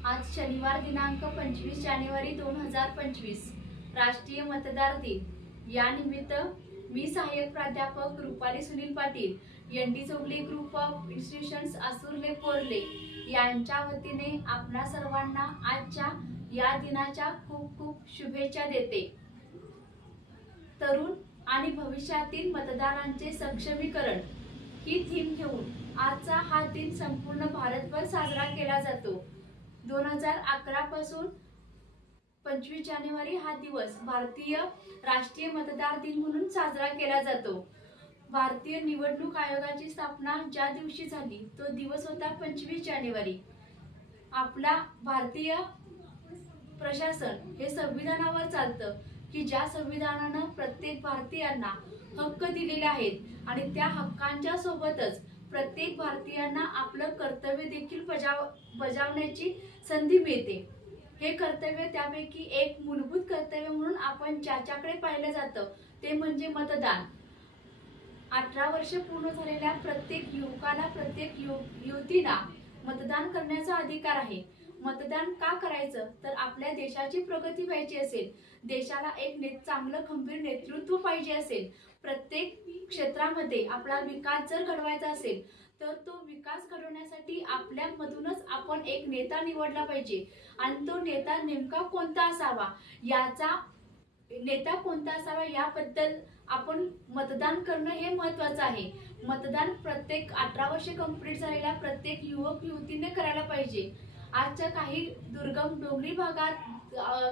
आज शनिवार दिनांक 25 जानेवारी 2025 राष्ट्रीय मतदार दिन। या निमित्त मी सहाय्यक प्राध्यापक Rupali Sunil Patil N D Chougule group of institutions Asurle Porle यांच्या वतीने आपणा सर्वांना आजच्या या दिनाच्या खूप खूप शुभेच्छा देते। तरुण आणि भविष्यातील मतदारांचे सक्षमीकरण ही थीम घेऊन आजचा हा दिन संपूर्ण भारतभर साजरा केला जातो। 2011 पासून 25 जानेवारी हा दिवस भारतीय राष्ट्रीय मतदार दिन म्हणून साजरा केला जातो। भारतीय निवडणूक आयोगाची स्थापना ज्या दिवशी झाली तो दिवस होता 25 जानेवारी। आपला भारतीय प्रशासन हे संविधानावर चालतं की ज्या संविधानानं प्रत्येक भारतीयांना हक्क दिलेले आहेत आणि त्या हक्कांच्या सोबतच प्रत्येक भारतीयांना आपलं कर्तव्य देखील बजावण्याची संधी मिळते। हे कर्तव्य त्यापैकी एक मूलभूत कर्तव्य म्हणून आपण ज्याच्याकडे पाहिलं जातं ते म्हणजे मतदान। 18 वर्ष पूर्ण झालेल्या प्रत्येक युवकाला प्रत्येक युवतीला मतदान करण्याचा अधिकार आहे। मतदान का करायचं तर आपल्या देशाची प्रगती व्हायची असेल, देशाला एक चांगलं खंबीर नेतृत्व पाहिजे असेल, प्रत्येक क्षेत्रामध्ये आपला विकास जर घडवायचा असेल तर तो विकास घडवण्यासाठी आपल्यामधूनच आपण एक नेता निवडला पाहिजे। आणि तो नेता नेमका कोणता असावा याबद्दल आपण मतदान करणं हे महत्त्वाचं आहे। मतदान प्रत्येक 18 वर्षे कंप्लीट झालेल्या प्रत्येक युवक युवतीने करायला पाहिजे। आजच्या काही दुर्गम डोंगरी भागात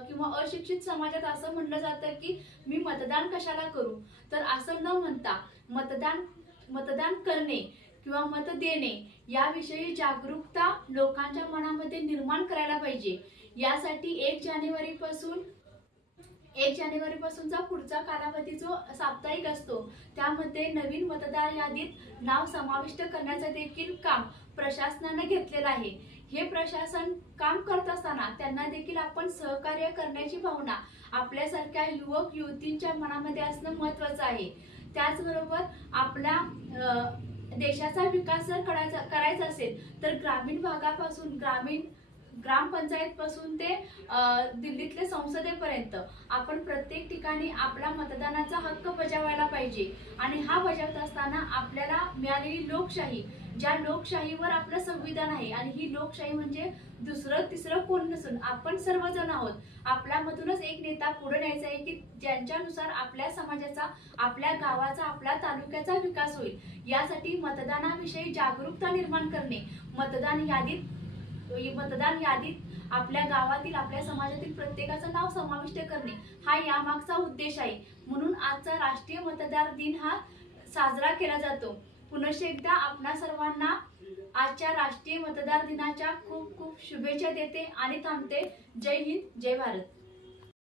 किंवा अशिक्षित समाजात असं म्हणलं जातं की मी मतदान कशाला करू, तर असं न म्हणता मतदान करणे किंवा मत देणे याविषयी जागरूकता लोकांच्या मनामध्ये निर्माण करायला पाहिजे। यासाठी 1 जानेवारीपासूनचा पुढचा कालावधी जो साप्ताहिक असतो त्यामध्ये नवीन मतदार यादीत नाव समाविष्ट करण्याचे देखील काम प्रशासनाने घेतलेलं आहे। हे प्रशासन काम करत असताना त्यांना देखील आपण सहकार्य करण्याची भावना आपल्यासारख्या युवक युवतींच्या मनामध्ये असणं महत्त्वाचं आहे। त्याचबरोबर आपल्या देशाचा विकास जर करायचा असेल तर ग्रामीण भागापासून ग्रामपंचायत पासून ते दिल्लीतल्या संसदेपर्यंत आपण प्रत्येक ठिकाणी आपला मतदानाचा हक्क बजावायला पाहिजे। आणि हा बजावत असताना आपल्याला मिळालेली लोकशाही, ज्या लोकशाहीवर आपलं संविधान आहे आणि ही लोकशाही म्हणजे दुसरं तिसरं कोण नसून आपण सर्वजण आहोत। आपल्यामधूनच एक नेता पुढे न्यायचा आहे की ज्यांच्यानुसार आपल्या समाजाचा, आपल्या गावाचा, आपल्या तालुक्याचा विकास होईल। यासाठी मतदानाविषयी जागरूकता निर्माण करणे, मतदान यादीत आपल्या गावातील, आपल्या समाजातील प्रत्येकाचं नाव समाविष्ट करणे हा यामागचा उद्देश आहे। म्हणून आजचा राष्ट्रीय मतदार दिन हा साजरा केला जातो। पुनश्च एकदा आपणा सर्वांना आजच्या राष्ट्रीय मतदार दिनाच्या खूप खूप शुभेच्छा देते आणि थांबते। जय हिंद, जय भारत।